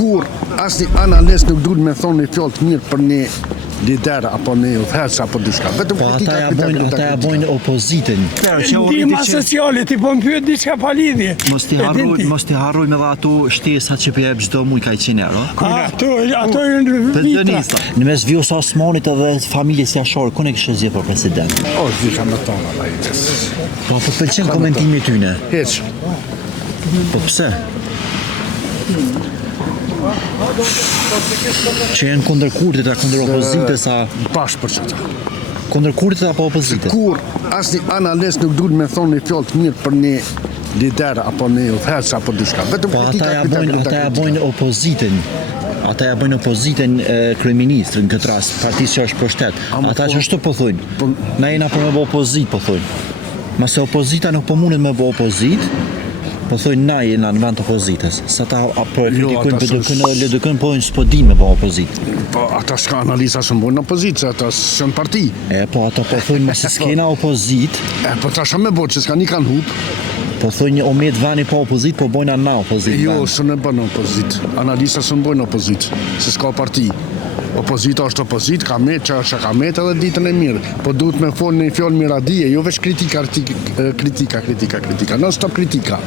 Kur asnjë analist nuk duhet me thonë një fjalë të mirë për një lider apo një udhëheqës apo diçka. Vetëm Po ata ja bojnë opozitën. Ndihma sociale, ti po më pyet diçka pa lidhje. Mos t'i harrojmë edhe ato shtesa që po jep çdo muaj ka 100 euro. Ato janë Pensionista. Në mes Vjosa Osmanit edhe familjes Jashor, ku ne kishte zgjedhë për president? O, gjitha me tonë, Allah i qësë. Po pëlqen komentimi tyne. Heq. Po pse? Që janë kundër kurtit a kundër opozitës a... Bashkë për qëta. Kundër kurtit apo opozitës? Kur asnjë analist nuk duhet me thonë një fjalë të mirë për një lider apo një udhëheqës apo diçka. Vetëm Po ata ja bojnë opozitën. Ata ja bojnë opozitën kryeministrin në këtë rast, partisë që është pushtet. Ata që ashtu po thonë. Na jena për me bë opozitë, po thonë. Mase opozita nuk po mundet me bë opozitë, po thonë na jena në vend të opozitës. Sa ta apo kritikojnë po s'po di me bë opozitë. Po ata s'ka analiza së mbojnë opozitë, ata s'janë parti. Po ata po thonë mase s'kena opozitë. Po tash me bë që s'ka një kanë hub. Po thonë Omet Vani po opozitë, po bojnë na opozitë. Jo, s'u ne bën opozitë. Analista s'u bojnë opozitë, se s'ka parti. Opozita është opozitë, ka me që është ka me edhe ditën e mirë. Po duhet me folë një fjalë miradije, jo veç kritika, non stop kritika.